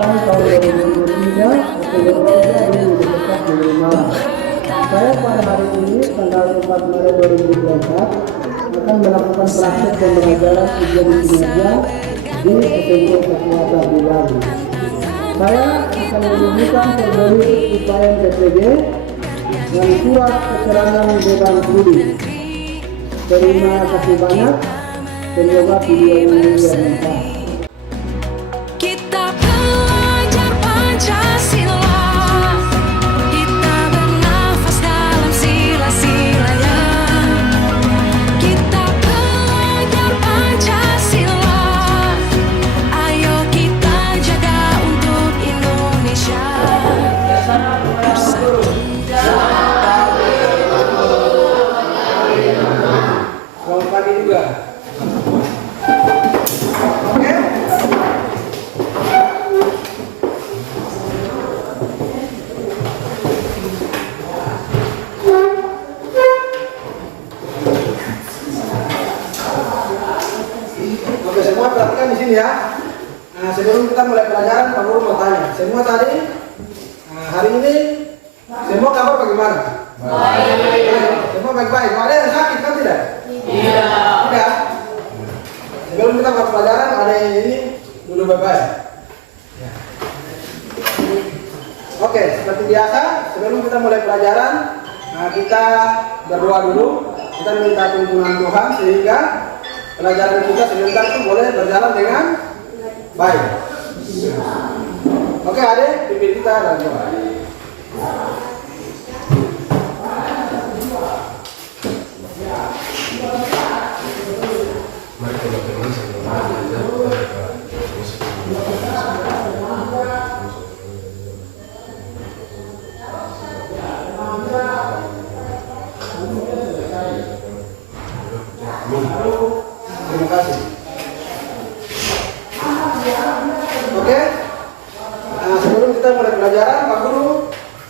datang tahun 2023 atau bekerja di dekat di rumah. Saya pada hari ini tanggal 4 Maret 2024 akan melakukan praktek pembelajaran ujian kinerja di SMP Sekuasa di Bali. Saya akan menunjukkan formulir upaya PPG dan surat keterangan beban studi. Terima kasih banyak. Semoga video ini bermanfaat. Kita belajar Pancasila, kita bernafas dalam sila-silanya. Kita belajar Pancasila, ayo kita jaga untuk Indonesia. Selamat pagi juga. Oke, semua perhatikan di sini ya. Nah, sebelum kita mulai pelajaran, Pak Guru mau tanya. Semua tadi, hari ini, semua kabar bagaimana? Baik. Semua baik-baik. Ada yang sakit kan tidak? Tidak. Sebelum kita mulai pelajaran, ada yang ini dulu baik-baik. Ya. Oke, seperti biasa, sebelum kita mulai pelajaran, kita berdoa dulu. Kita minta tuntunan Tuhan sehingga pelajaran kita sebentar itu boleh berjalan dengan baik. Oke, adik, pimpin kita dan doa. Terima kasih. Oke. Nah, sebelum kita mulai pelajaran, Pak Guru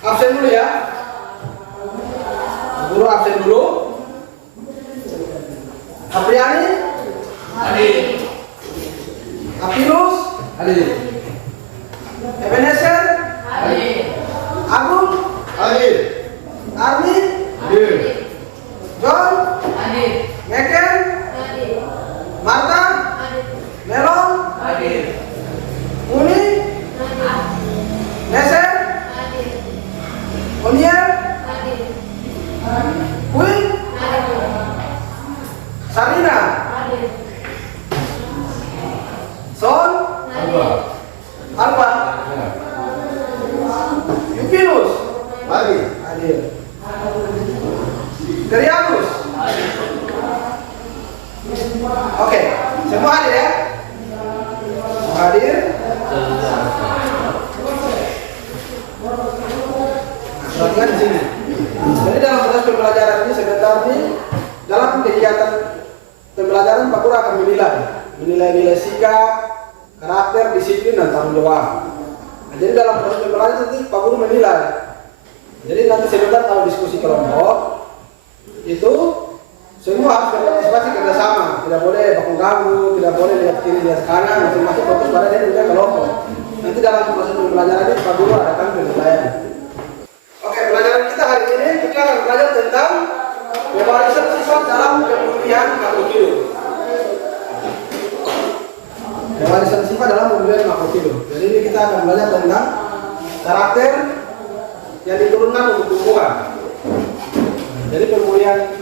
absen dulu ya. Pak Guru absen dulu. Apriani? Hadir. Apirus? Hadir. Ebenezer? Hadir. Agung? Hadir. Arni? Hadir. John? Hadir. Meken? Hadir. Marta? Hadir. Melon? Hadir. Uni? Hadir. Neser? Hadir. Onier? Hadir. Queen? Hadir. Sarina? Hadir. Son? Hadir. Alba? Yupinus? Hadir. Hadir. Kriagus? Oke, semua hadir ya? Semua hadir? Perhatikan di sini. Jadi dalam proses pembelajaran ini sebentar nih, dalam kegiatan pembelajaran Pak Guru akan menilai nilai sikap, karakter, disiplin, dan tanggung jawab. Nah, jadi dalam proses pembelajaran nanti Pak Guru menilai. Jadi nanti sebentar kalau diskusi kelompok itu semua harus berpartisipasi kerjasama, tidak boleh baku ganggu, tidak boleh lihat kiri lihat kanan, masing-masing fokus pada dia punya kelompok. Nanti dalam proses pembelajaran ini Pak Guru adakan penilaian. Oke, pelajaran kita hari ini kita akan belajar tentang pewarisan sifat dalam pemilihan makhluk hidup. Pewarisan sifat dalam pemilihan makhluk hidup. Jadi ini kita akan belajar tentang karakter yang diturunkan untuk tumbuhan. Jadi pemulihan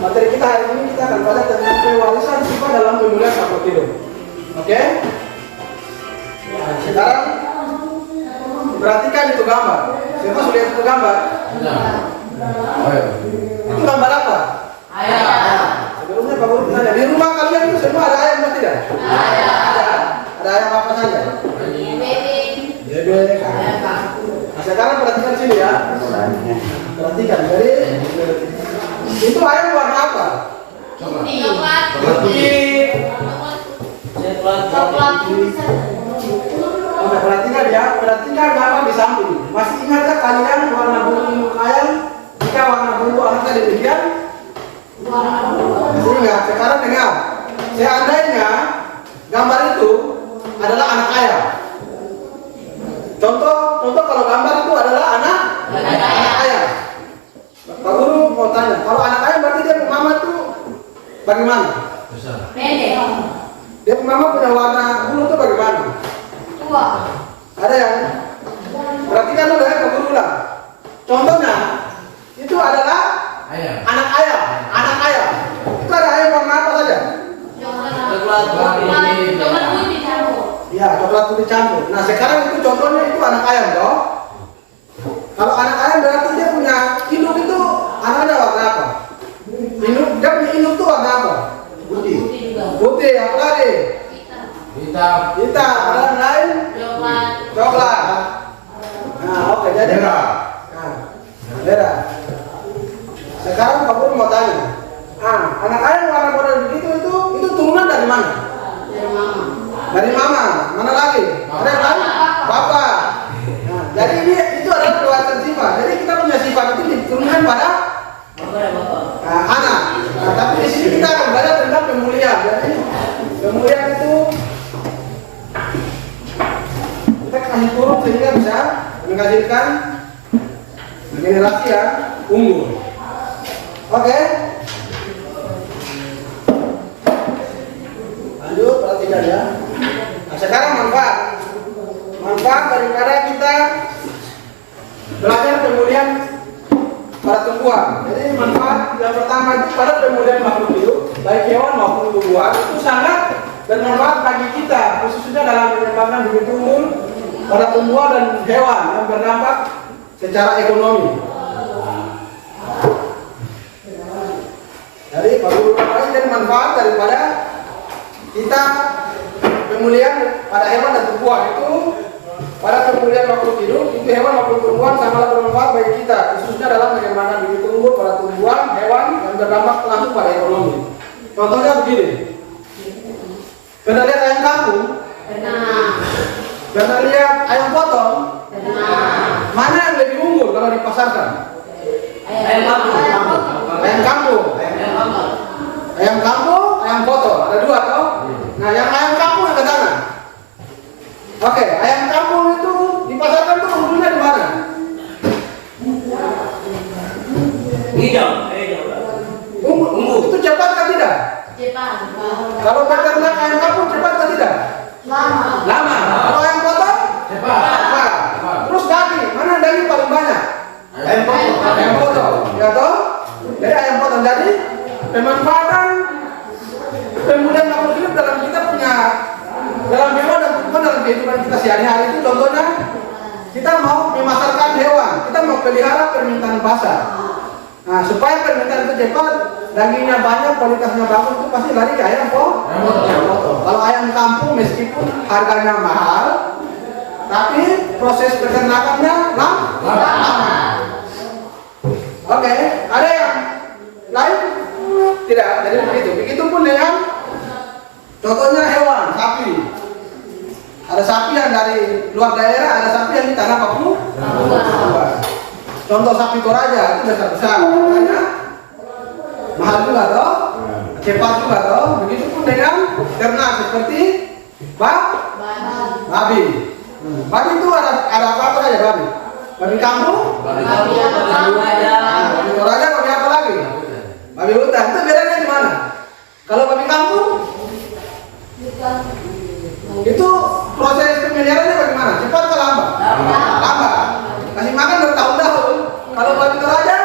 materi kita hari ini kita akan belajar tentang pewarisan sifat dalam pemilihan makhluk hidup. Oke? Nah, sekarang perhatikan itu gambar. Siapa sudah lihat itu gambar? Itu gambar apa? Ayam. Sebelumnya Pak Guru tanya, di rumah kalian itu semua ada ayam atau tidak? Ada ayam apa saja? Bebek. Nah, sekarang perhatikan sini ya. Perhatikan, jadi itu ayam warna apa? Coklat. Oke, perhatikan ya, perhatikan gambar di samping. Masih ingatkah kalian warna bulu ayam? Jika warna bulu anaknya demikian? Masih ingat? Sekarang dengar. Seandainya gambar itu adalah anak ayam, Contoh kalau gambar itu adalah anak ayam. Pak Guru mau tanya, kalau anak ayam berarti dia mama itu bagaimana? Dia mama punya warna bulu itu bagaimana? Ada yang perhatikan dulu ya, Pak Guru ulang. Contohnya itu adalah anak ayam. Itu ada ayam warna apa saja? Ya, coklat putih campur. Nah, sekarang itu contohnya itu anak ayam toh. Kalau anak ayam berarti dia punya induk itu anaknya warna apa? Dia punya induk itu warna apa? Putih, apa lagi? Hitam. Ada yang lain? Coklat. Nah, oke, jadi merah. Sekarang Pak Guru mau tanya. Anak ayam warna begitu itu turunan dari mana? Dari mama. Mana lagi? Ada yang lain? Bapak. Nah, jadi ini itu adalah perwatan sifat. Jadi kita punya sifat itu diturunkan pada anak. Nah, tapi di sini kita akan belajar tentang pemulihan. Jadi pemulihan itu kita kasih turun sehingga bisa menghasilkan generasi yang unggul. Oke. Lanjut, perhatikan ya. Nah, sekarang manfaat daripada kita belajar pemulihan pada tumbuhan. Jadi manfaat yang pertama itu pada pemulihan makhluk hidup, baik hewan maupun tumbuhan, itu sangat bermanfaat bagi kita, khususnya dalam mengembangkan bibit unggul pada tumbuhan dan hewan yang berdampak secara ekonomi. Jadi Pak Guru dan manfaat daripada kita pemulihan pada hewan dan tumbuhan itu pada pemulihan makhluk hidup itu hewan maupun tumbuhan sangatlah bermanfaat bagi kita, khususnya dalam mengembangkan bibit unggul pada tumbuhan hewan yang berdampak langsung pada ekonomi. Contohnya begini, pernah lihat ayam kampung? Pernah lihat ayam potong? Mana yang lebih unggul kalau dipasarkan? Ayam kampung, ayam potong, ada dua toh? Nah, yang ayam kampung yang ke sana. Oke, ayam kampung itu dipasarkan tuh unggulnya di mana? Unggul. Itu cepat atau tidak? Cepat. Kalau peternak ayam kampung cepat atau tidak? Lama. Kalau ayam potong? Cepat. Terus daging, mana daging paling banyak? Ayam potong. Ya toh? Jadi ayam potong. Jadi pemanfaatan pemulihan makhluk hidup dalam kita punya dalam hewan dan tumbuhan dalam kehidupan kita sehari-hari itu contohnya kita mau memasarkan hewan, kita mau pelihara permintaan pasar. Nah, supaya permintaan itu cepat, dagingnya banyak, kualitasnya bagus, itu pasti lari ke ayam potong. Kalau ayam kampung meskipun harganya mahal, tapi proses peternakannya lama. Oke, ada yang lain? Tidak, jadi begitu. Begitupun dengan contohnya hewan, sapi. Ada sapi yang dari luar daerah, ada sapi yang di tanah Papua. Contoh sapi Toraja itu besar-besar, harganya mahal juga toh, cepat juga toh. Begitupun dengan ternak seperti babi. Babi itu ada apa saja babi? Babi kampung, babi Toraja, babi apa lagi? Babi hutan. Itu bedanya di mana? Kalau babi kampung itu proses pemeliharannya bagaimana? Cepat atau lambat? Lambat. Kasih makan bertahun-tahun. Kalau babi Toraja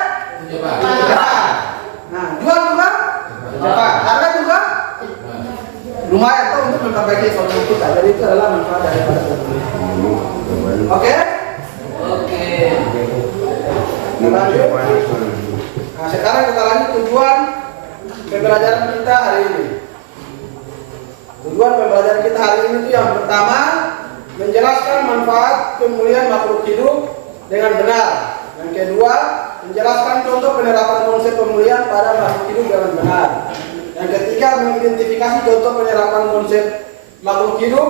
cepat. Nah, jual juga cepat. Harga juga lumayan tuh untuk memperbaiki ekonomi kita. Jadi itu adalah manfaat daripada pemeliharaan. Oke? Nah, sekarang kita lanjut tujuan pembelajaran kita hari ini. Tujuan pembelajaran kita hari ini itu yang pertama menjelaskan manfaat pemulihan makhluk hidup dengan benar. Yang kedua, menjelaskan contoh penerapan konsep pemulihan pada makhluk hidup dengan benar. Yang ketiga, mengidentifikasi contoh penerapan konsep makhluk hidup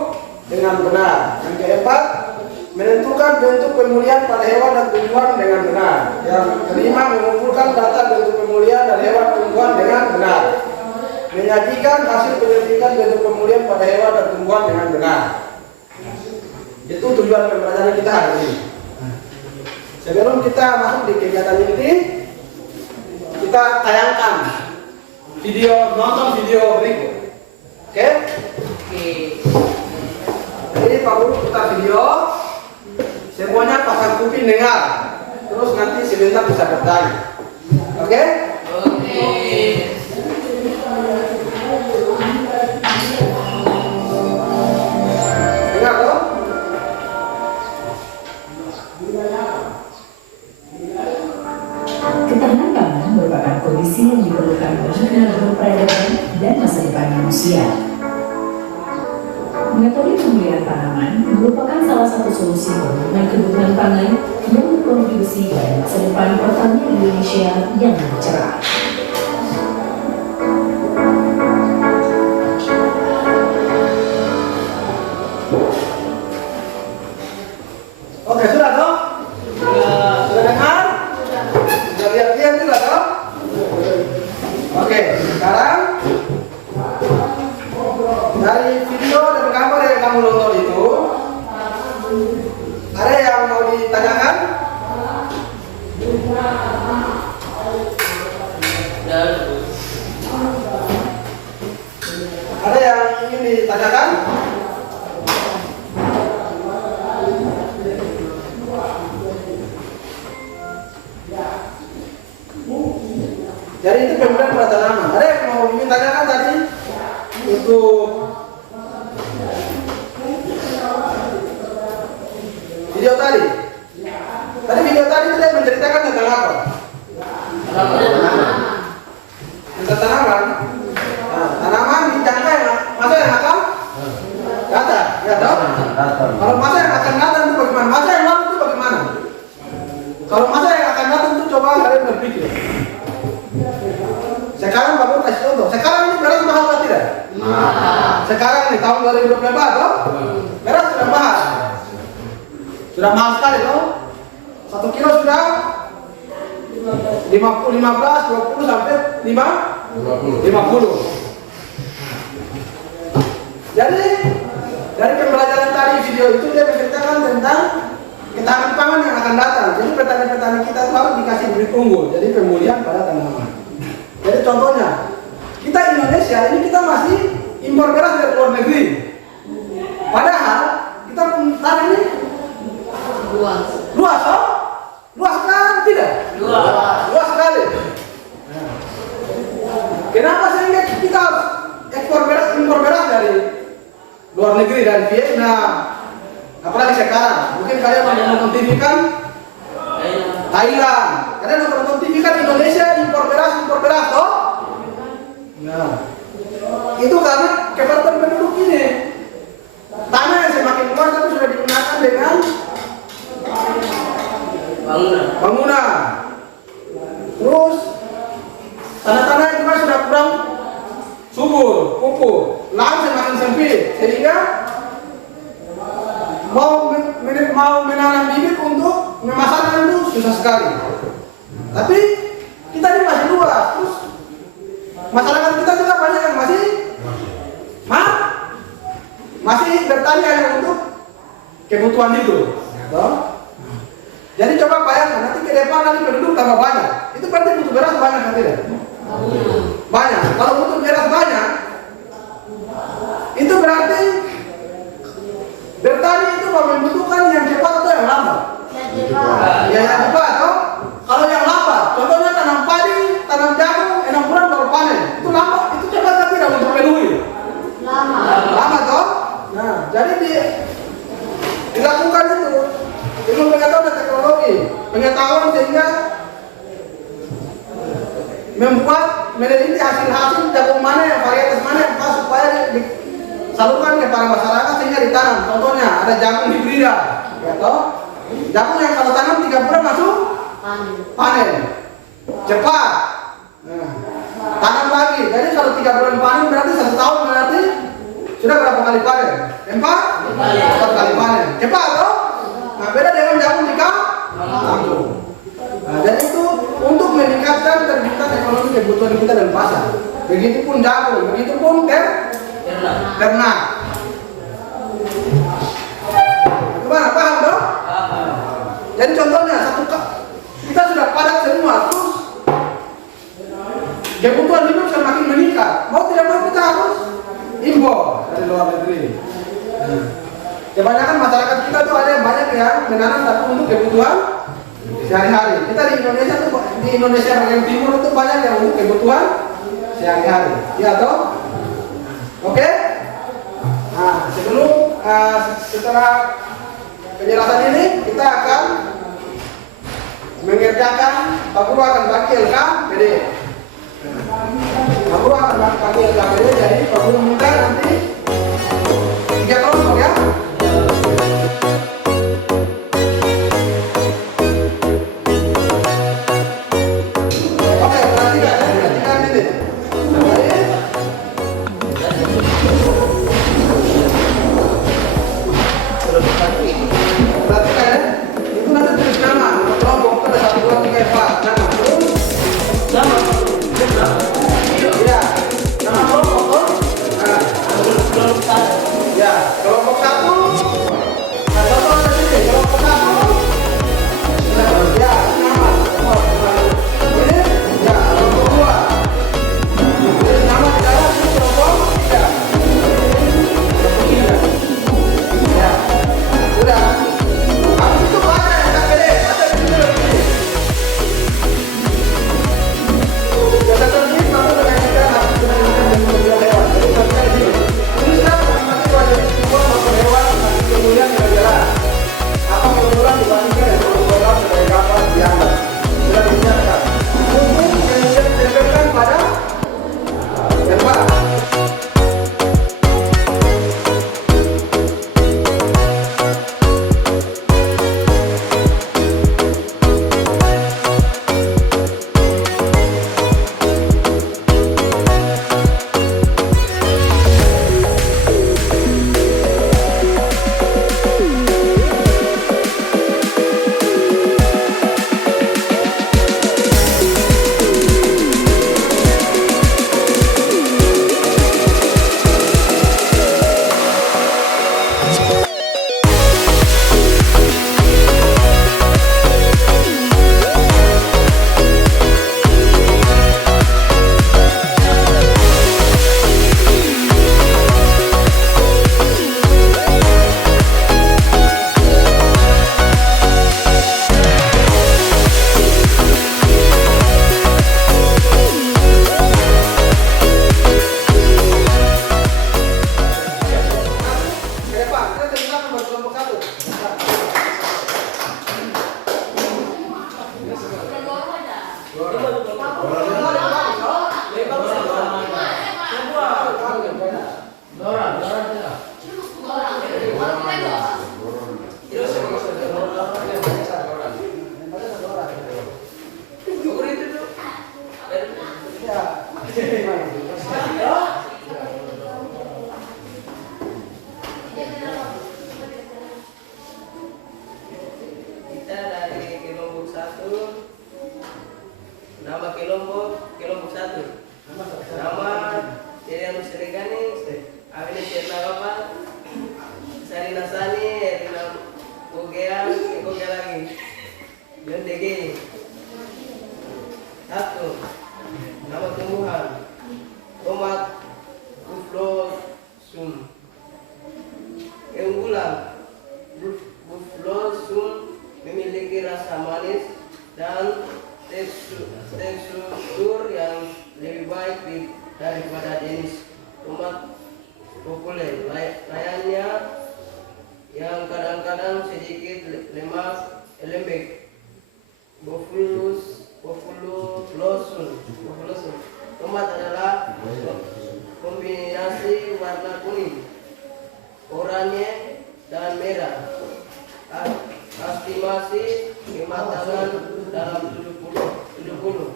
dengan benar. Yang keempat, menentukan bentuk pemulihan pada hewan dan tumbuhan dengan benar. Yang kelima, mengumpulkan data bentuk pemulihan dan hewan tumbuhan dengan benar. Menyajikan hasil penyelidikan bentuk pemulihan pada hewan dan tumbuhan dengan benar. Itu tujuan pembelajaran kita hari ini. Sebelum kita masuk di kegiatan inti, kita tayangkan nonton video berikut. Oke? Jadi Pak Guru putar video, semuanya pasang kuping dengar, terus nanti sebentar bisa bertanya. Oke? Dengar dong? Ketahanan pangan merupakan kondisi yang diperlukan bagi kehidupan peradaban dan masa depan manusia. Metode pemeliharaan tanaman merupakan salah satu solusi pemenuhan kebutuhan pangan yang berkontribusi pada masa depan pertanian Indonesia yang lebih cerah. Oke, sudah dong? Sudah dengar? Sudah lihat-lihat juga dong? Oke, sekarang dari video dan gambar yang kamu nonton itu, ada yang mau ditanyakan? Ada yang ingin ditanyakan? Jadi itu pembelian pada tanaman. Ada yang mau ingin tanyakan tadi untuk video tadi? Tadi video tadi itu dia menceritakan tentang apa? Tentang tanaman. Nah, tanaman dijangka yang masa yang akan datang, ya toh? Kalau masa yang akan datang itu bagaimana? Masa yang lalu itu bagaimana? Kalau masa yang akan datang itu coba kalian berpikir. Sekarang Bapak kasih contoh. Sekarang ini beras mahal atau tidak? Sekarang nih tahun 2024 toh? Beras sudah mahal. Sudah mahal sekali toh? 1 kilo sudah 15, 20 sampai 50. Jadi dari pembelajaran tadi video itu dia menceritakan tentang ketahanan pangan yang akan datang. Jadi petani-petani kita itu harus dikasih bibit unggul. Jadi pemulihan pada tanaman. Jadi contohnya, kita Indonesia ini kita masih impor beras dari luar negeri. Padahal kita tanah ini luas toh? Luas kan tidak? Luas sekali. Kenapa sehingga kita impor beras dari luar negeri, dari Vietnam? Apalagi sekarang, mungkin kalian menonton TV kan? Thailand. Kalian nonton TV kan Indonesia impor beras toh? Nah, itu karena kepadatan penduduk ini. Tanah yang semakin luas tapi sudah digunakan dengan bangunan. Terus tanah-tanah itu kan sudah kurang subur, pupuk, lahan semakin sempit, sehingga mau menanam bibit untuk memasarkan itu susah sekali. Tapi kita ini masih luas, terus masyarakat kita juga banyak yang masih bertani hanya untuk kebutuhan itu. Jadi coba bayangkan nanti ke depan nanti penduduk tambah banyak, itu berarti butuh beras banyak kan tidak? Banyak. Kalau butuh beras banyak, itu berarti bertani itu membutuhkan yang cepat atau yang lambat? Ya yang cepat toh. Kalau yang lambat, contohnya tanam padi, tanam jagung, 6 bulan baru panen. Itu lambat, itu cepat tapi tidak untuk penuhi. Lama toh. Nah, jadi dilakukan itu ilmu pengetahuan dan teknologi, pengetahuan sehingga membuat meneliti hasil-hasil jagung mana yang varietas mana yang pas supaya disalurkan kepada masyarakat sehingga ditanam. Contohnya ada jagung hibrida, ya toh. Jagung yang kalau tanam 3 bulan masuk panen, cepat. Nah, tanam lagi. Jadi kalau 3 bulan panen berarti 1 tahun berarti sudah berapa kali panen? 4 kali panen. Cepat toh? Nah, beda dengan jagung di kampung. Nah, dan itu untuk meningkatkan terbitan ekonomi kebutuhan kita dan pasar. Begitupun jagung, begitupun ternak. kebutuhan hidup semakin meningkat. Mau tidak mau kita harus impor dari luar negeri. Kebanyakan masyarakat kita tuh ada yang banyak yang menanam tapi untuk kebutuhan sehari-hari. Kita di Indonesia bagian timur itu banyak yang untuk kebutuhan sehari-hari. Ya toh? Oke? Nah, setelah penjelasan ini kita akan mengerjakan Pak Guru akan bagi LKPD. Pak Guru akan bagi LKPD, jadi Pak Guru minta nanti 3 kelompok ya. Oke, perhatikan ini. Perhatikan ya, itu nanti tulis nama kelompok itu ada 1, 2, 3, 4 nama terus nama ya nama kelompok nah ya kelompok 1 nah contoh ada sini kelompok 1 ya nama ini ya kelompok 2 tulis nama di dalam ini kelompok 3 ya udah. Habis itu baca ya KPD, baca di sini lagi. Baca terus kamu mengajarkan habis itu dengan hewan. Jadi baca di sini. Tulislah kalimat wajib semua maupun hewan nanti kemudian jalan. Apa keunggulan dibandingkan dengan keunggulan sebagai kapal dianggap sudah disiapkan. Untuk kemudian ditempelkan pada hewan. Kita dari kelompok 1, nama kelompok 1. Nama Irian Serigani, Avini Cernagapa, Sari Nasani, Erina Ugea, Eko Gelagi, Yondegi. 1. Nama tumbuhan tomat bufflosum. Keunggulan bufflosum memiliki rasa manis dan tekstur yang lebih baik daripada jenis tomat populer lainnya yang kadang-kadang sedikit lembek. Bufflosum. Tomat adalah kombinasi warna kuning, oranye, dan merah. Estimasi kematangan dalam 70.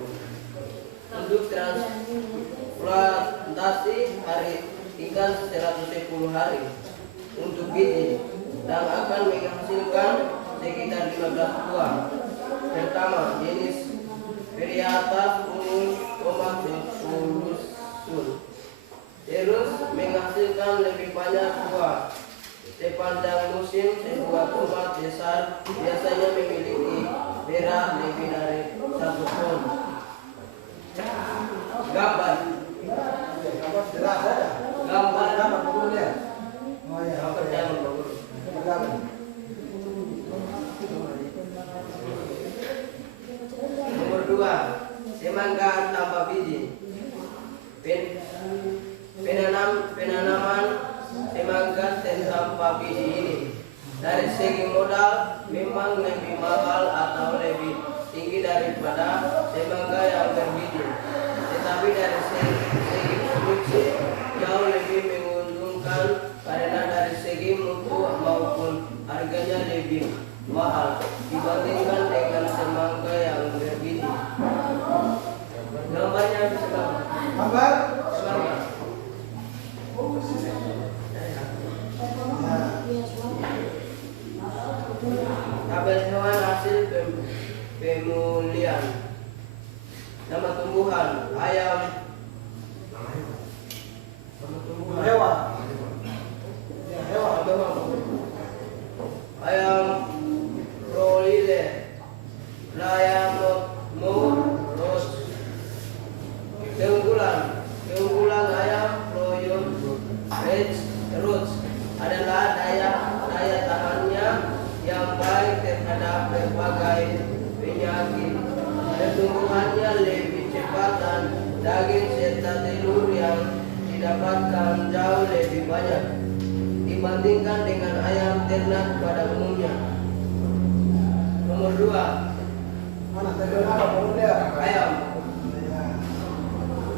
Untuk transplantasi hari tinggal 110 hari untuk biji dan akan menghasilkan sekitar 15 buah. Pertama, jenis Periata ungu tomat bufflosum. Terus menghasilkan lebih banyak buah. Sepanjang musim, sebuah tomat besar biasanya memiliki berat lebih dari 1 ton. kedua, semangka tanpa biji. Penanaman semangka tanpa biji ini dari segi modal memang lebih mahal atau lebih tinggi daripada semangka yang berbiji, tetapi dari segi produksi jauh lebih menguntungkan karena dari segi mutu maupun harganya lebih mahal dibandingkan dengan semangka yang berbiji. Gambarnya bisa Gambar. semangka. Tabel hewan hasil pemulihan. Nama tumbuhan ayam. Nama tumbuhan Hewan. Ya, hewan. Ayam broiler, ayam ros, keunggulan ayam broiler Roots adalah daya tahannya yang baik terhadap berbagai penyakit. Pertumbuhannya lebih cepat dan daging serta telur yang didapatkan jauh lebih banyak dibandingkan dengan ayam ternak pada umumnya. Nomor 2, Mana tadi apa dia? ayam.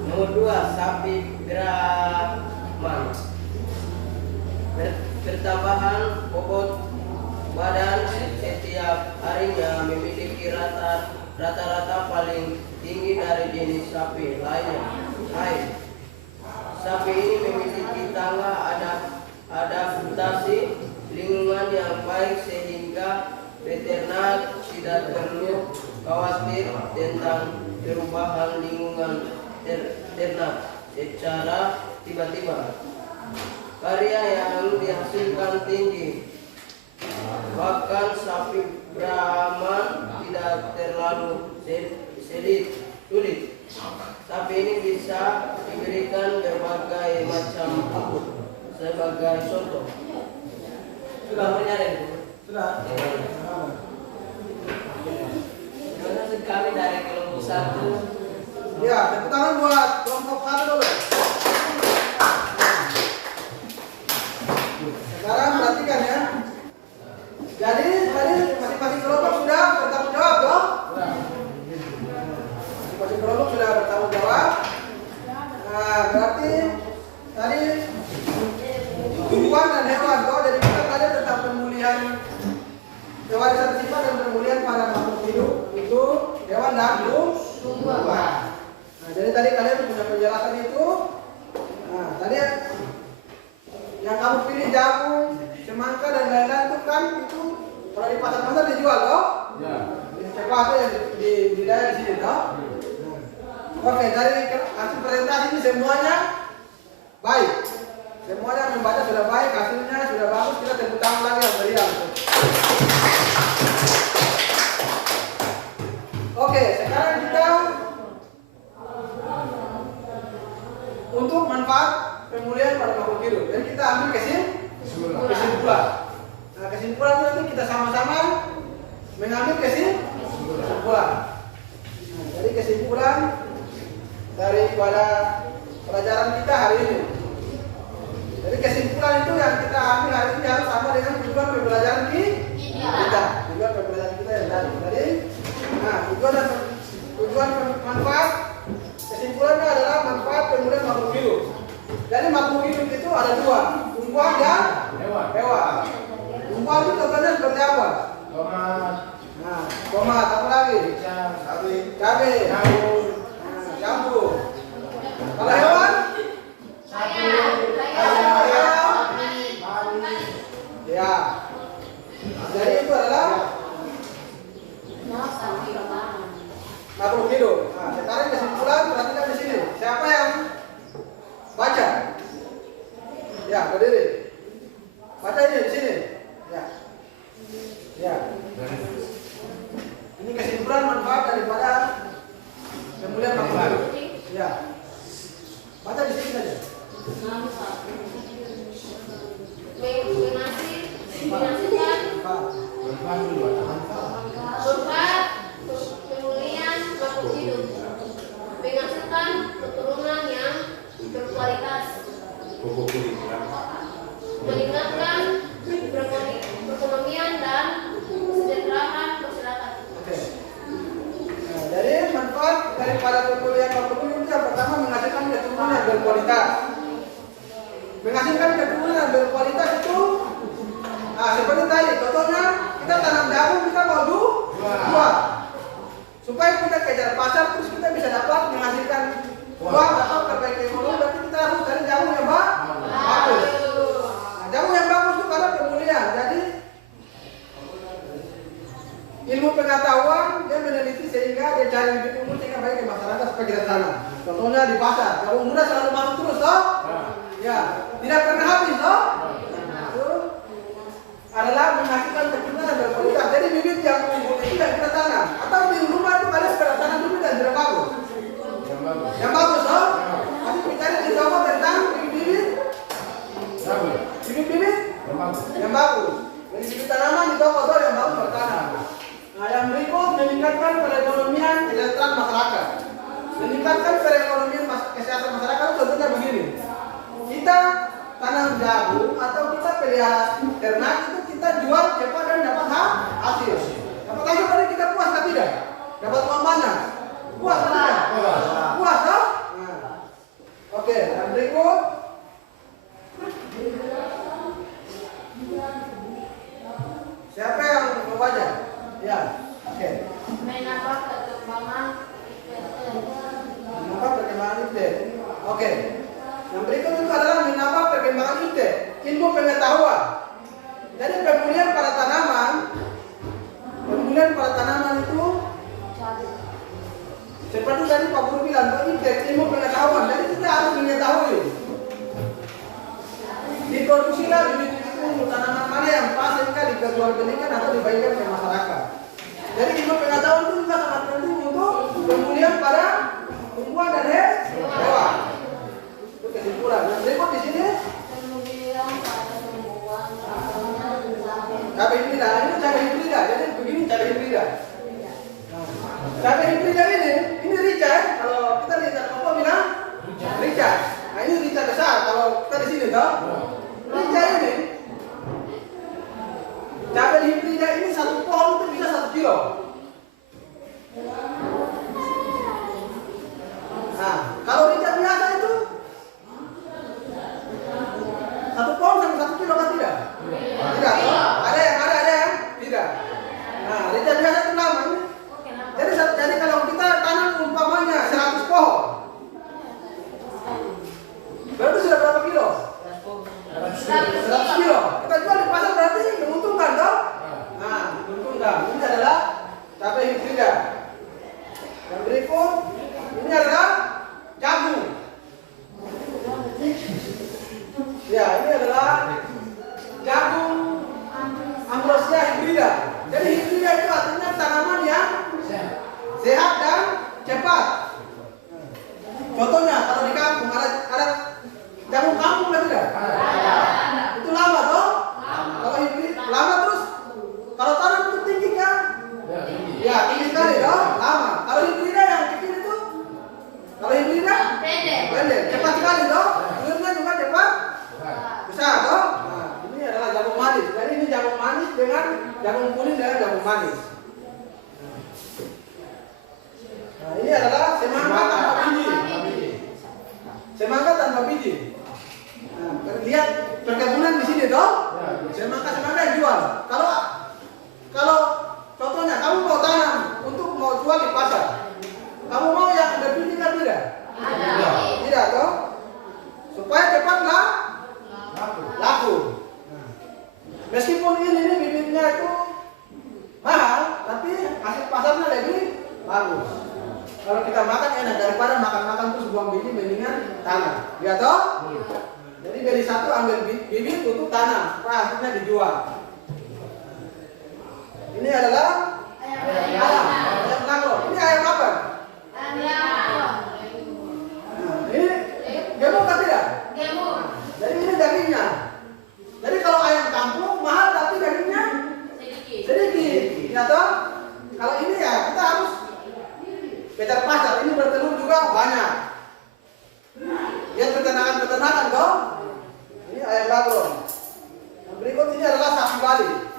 Nomor 2, sapi Brahman. Pertambahan bobot badan setiap harinya memiliki rata-rata paling tinggi dari jenis sapi lain. Sapi ini memiliki tangga adaptasi lingkungan yang baik sehingga peternak tidak perlu khawatir tentang perubahan lingkungan ternak secara tiba-tiba. Karya yang dihasilkan tinggi, bahkan sapi Brahman tidak terlalu sulit. Sapi ini bisa diberikan berbagai macam pupuk sebagai contoh. Sudah berjalan? Sudah. Terima kasih kami dari kelompok 1. Ya, tepuk tangan buat kelompok 1 dulu. Sekarang perhatikan ya. Jadi tadi masing-masing kelompok sudah bertanggung jawab dong? Masing-masing kelompok sudah bertanggung jawab. Nah, berarti tadi tumbuhan dan hewan toh, jadi kita tadi tentang pemulihan kewarisan sifat dan pemulihan pada makhluk hidup itu hewan dan tumbuhan. Nah, jadi tadi kalian punya penjelasan itu. Nah, tadi yang kamu pilih jagung, semangka dan lain-lain itu kan itu kalau di pasar-pasar dijual toh? Ya. Di toko yang di daerah sini toh? Oke, dari hasil presentasi ini semuanya baik. Semuanya membaca sudah baik, hasilnya sudah bagus, kita tepuk tangan lagi yang meriah. Oke, sekarang kita untuk manfaat pemulihan pada makhluk hidup. Jadi kita ambil kesimpulan. Nah, kesimpulan itu nanti kita sama-sama mengambil kesimpulan. Nah, jadi kesimpulan daripada pelajaran kita hari ini. Jadi kesimpulan itu yang kita ambil hari ini harus sama dengan tujuan pembelajaran kita. Tujuan pembelajaran kita yang tadi. Jadi, nah tujuan manfaat kesimpulannya adalah manfaat pemulihan makhluk hidup. Jadi makhluk hidup itu ada dua, tumbuhan dan hewan. Tumbuhan itu contohnya seperti apa? Tomat, apa lagi? Cabai, jambu. Kalau hewan? Ya. Jadi itu adalah makhluk hidup. Nah, sekarang kesimpulan perhatikan di sini. Siapa yang baca? Ya, berdiri. Baca ini di sini. Ya. Ini kesimpulan manfaat daripada pemulihan makhluk hidup. Ya. Baca di sini saja. Pemulihan makhluk hidup ilmu pengetahuan dia meneliti sehingga dia cari bibit unggul sehingga baik di masyarakat supaya kita tanam. Contohnya di pasar, kalau unggulan selalu masuk terus toh, ya tidak pernah habis toh. Itu adalah menghasilkan keturunan berkualitas. Jadi bibit yang unggul itu yang kita tanam. Atau di rumah itu kalian sudah tanam bibit yang tidak bagus. Yang bagus toh. Tapi bicara di Jawa tentang bibit-bibit yang bagus. Jadi bibit tanaman di toko toh yang bagus bertanam. Nah, yang berikut meningkatkan perekonomian kesejahteraan masyarakat. Meningkatkan perekonomian kesehatan masyarakat contohnya begini. Kita tanam jagung atau kita pelihara ternak itu kita jual cepat dan dapat hasil. Dapat hasil dari kita puas atau tidak? Dapat uang banyak. Puas atau tidak? Puas toh? Nah. Oke, yang berikut siapa yang membaca? Ya, oke. Menambah perkembangan Menambah perkembangan iptek. Oke. Yang berikut itu adalah menambah perkembangan iptek, ilmu pengetahuan. Jadi pemulihan pada tanaman itu seperti tadi Pak Guru bilang, iptek, ilmu pengetahuan. Jadi kita harus mengetahui. Diproduksilah bibit-bibit unggul tanaman mana yang pas sehingga diperjualbelikan atau dibagikan ke masyarakat. Jadi ilmu pengetahuan itu juga sangat penting untuk pemulihan pada tumbuhan dan hewan. Itu kesimpulan. Yang berikut di sini cabai hibrida. Ini cabai hibrida. Jadi begini cabai hibrida. Cabai hibrida ini rica. Kalau kita lihat apa bilang rica. Nah ini rica besar. Kalau kita di sini toh. Rica ini cabai hibrida ini satu pohon itu bisa 1 kilo. Nah, kalau rica biasa itu satu pohon sampai 1 kilo kan tidak? Tidak. Ada yang tidak. Nah, rica biasa itu lama. Jadi kalau kita tanam umpamanya 100 pohon, berarti sudah berapa kilo? 100 kilo. Kita jual di pasar berarti menguntungkan toh? Nah, menguntungkan. Ini adalah cabai hibrida. Yang berikut ini adalah jagung. Ya, ini adalah jagung ambrosia hibrida. Jadi hibrida itu artinya tanaman yang sehat dan cepat. Contohnya kalau di kampung ada jagung kampung kan tidak? Itu lama toh? Kalau hibrid lama terus. Kalau tanam itu tinggi kan? Ya tinggi sekali toh? Lama. Kalau hibrida yang kecil itu? Kalau hibrida? Pendek. Cepat sekali toh? Telurnya juga cepat? Besar toh? Nah, ini adalah jagung manis. Jadi ini jagung manis dengan jagung kuning dan jagung manis. Nah, ini adalah semangka tanpa biji. Semangka tanpa biji. Nah, lihat perkebunan di sini toh? Semangka yang jual. Kalau contohnya kamu mau tanam untuk mau jual di pasar, kamu mau yang ada biji kan tidak? Tidak toh? Supaya cepatlah laku. Nah, meskipun ini bibitnya itu mahal, tapi hasil pasarnya lebih bagus. Kalau kita makan enak daripada makan terus buang biji, mendingan tanam. Ya toh? Jadi beli satu ambil bibit untuk tanam, supaya hasilnya dijual. Ini adalah ayam nagro. Ini ayam apa? Nah, ini gemuk kan tidak? Jadi ini dagingnya. Jadi kalau ayam kampung mahal tapi dagingnya sedikit. Ya toh? Kalau ini ya kita harus kejar pasar. Ini bertelur juga banyak. Lihat peternakan toh? Ini ayam nagro. Yang berikut ini adalah sapi Bali.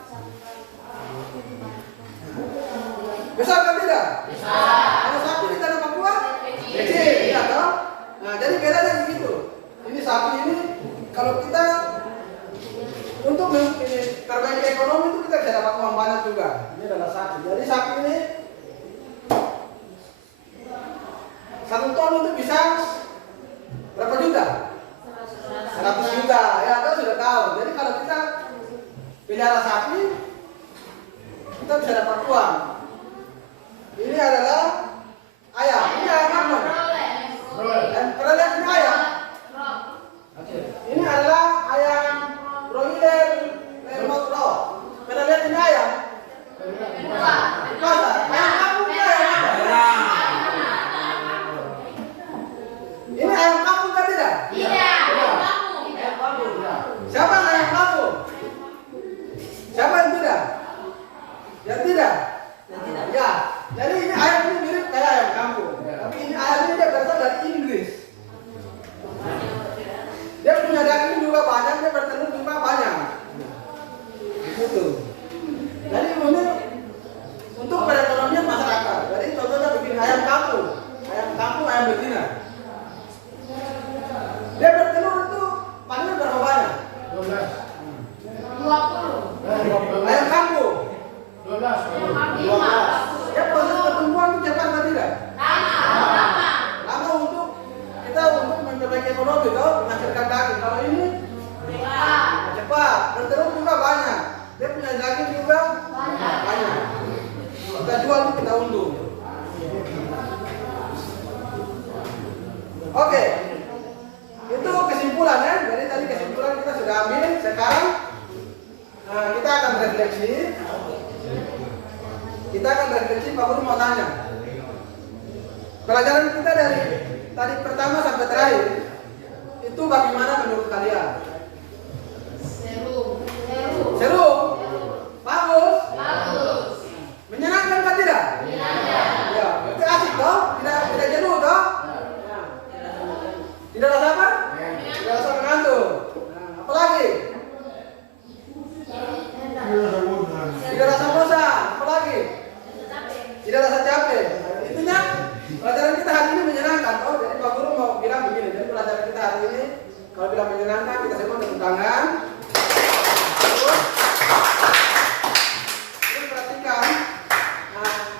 Besar kan tidak? Kalau sapi di tanah Papua kecil, ya toh? Nah, jadi bedanya begitu. Ini sapi ini kalau kita untuk perbaiki ekonomi itu kita bisa dapat uang banyak juga. Ini adalah sapi. Jadi sapi ini 1 ton itu bisa berapa juta? 100 juta. Ya, kita sudah tahu. Jadi kalau kita pelihara sapi, kita bisa dapat uang Papua. Ini adalah ayam. Ini ayam apa? Pernah lihat ini ayam? Ini adalah ayam broiler remote rock. Pernah lihat ini ayam? Pasar. Ayam kampung ini ayam apa? Ini ayam kampung kan tidak? Siapa yang ayam kampung? Siapa yang tidak? Yang tidak? Ya. Jadi ini ayam ini mirip kayak ayam kampung. Tapi ini ayam ini dia berasal dari Inggris. Dia punya daging juga banyak, dia bertelur juga banyak. Gitu. Jadi ini untuk perekonomian masyarakat. Jadi contohnya bikin ayam kampung, ayam betina. Dia bertelur itu paling berapa banyak? 20. Ayam kampung. 5. Ya proses pertumbuhan itu cepat atau tidak? Lama untuk kita untuk memperbaiki ekonomi, toh menghasilkan daging. Kalau ini cepat, bertelur juga banyak. Dia punya daging juga banyak. Kita jual itu kita untung. Oke, itu kesimpulan ya. Jadi tadi kesimpulan kita sudah ambil. Sekarang kita akan refleksi. Pak Guru mau tanya. Pelajaran kita dari tadi pertama sampai terakhir itu bagaimana menurut kalian? Seru? Bagus? Menyenangkan kan tidak? Ya, itu asik toh? Tidak jenuh toh? Tidak rasa apa? Tidak rasa mengantuk. Apa lagi? Tidak rasa bosan. Apa lagi? Tidak rasa capek. Intinya pelajaran kita hari ini menyenangkan toh? Jadi Pak Guru mau bilang begini. Jadi pelajaran kita hari ini kalau bilang menyenangkan kita semua tepuk tangan. Terus perhatikan,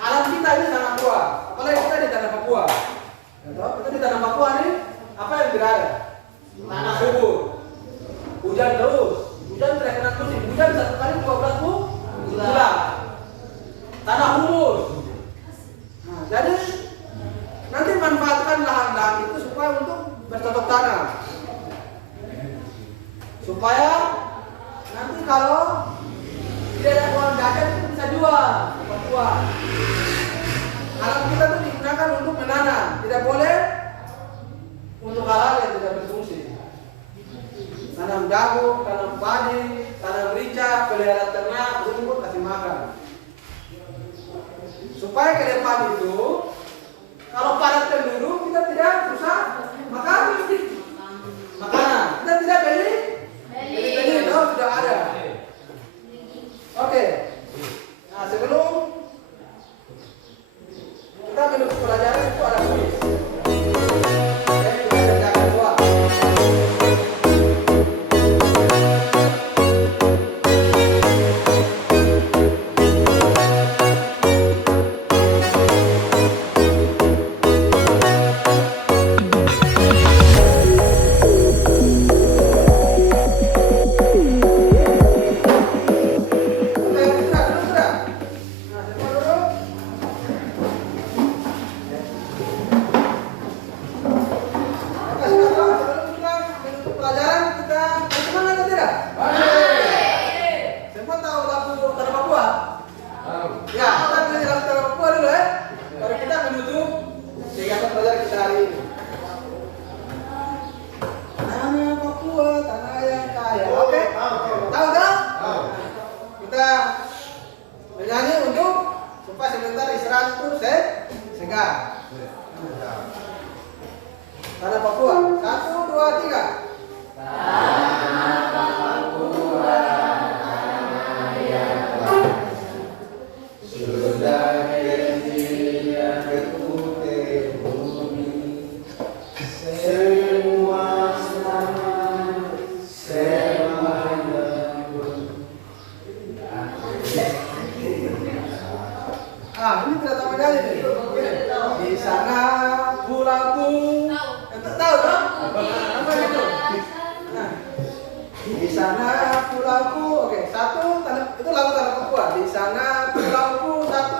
alam kita ini sangat kuat. Apalagi kita di tanah Papua. Kita di tanah Papua ini apa yang berada? Tanah subur. Hujan terus. Hujan terkena musim. Hujan satu kali 12 bulan. Tanah humus. Jadi nanti manfaatkan lahan-lahan itu supaya untuk bercocok tanam. Supaya nanti kalau tidak ada uang jajan itu bisa jual ke Papua. Alam kita itu digunakan untuk menanam, tidak boleh untuk hal-hal yang tidak berfungsi. Tanam jagung, tanam padi, tanam rica, pelihara ternak, rumput kasih makan. Supaya ke depan itu kalau padat penduduk kita tidak susah makan makanan. Kita tidak beli itu sudah ada. Oke. Nah, sebelum kita menutup pelajaran itu ada kuis. Kita kerjakan dua. Tanah Papua. 1, 2, 3. Ini tidak tahu kali nih. Di sana pulangku. Tahu kan? Apa itu? Nah, di sana pulangku. Oke, 1 itu lagu tanah Papua. Di sana pulangku 1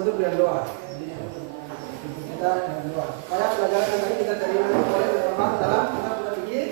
tutup dengan doa. Kita dengan doa. Supaya pelajaran ini kita terima oleh bermanfaat dalam kita berpikir.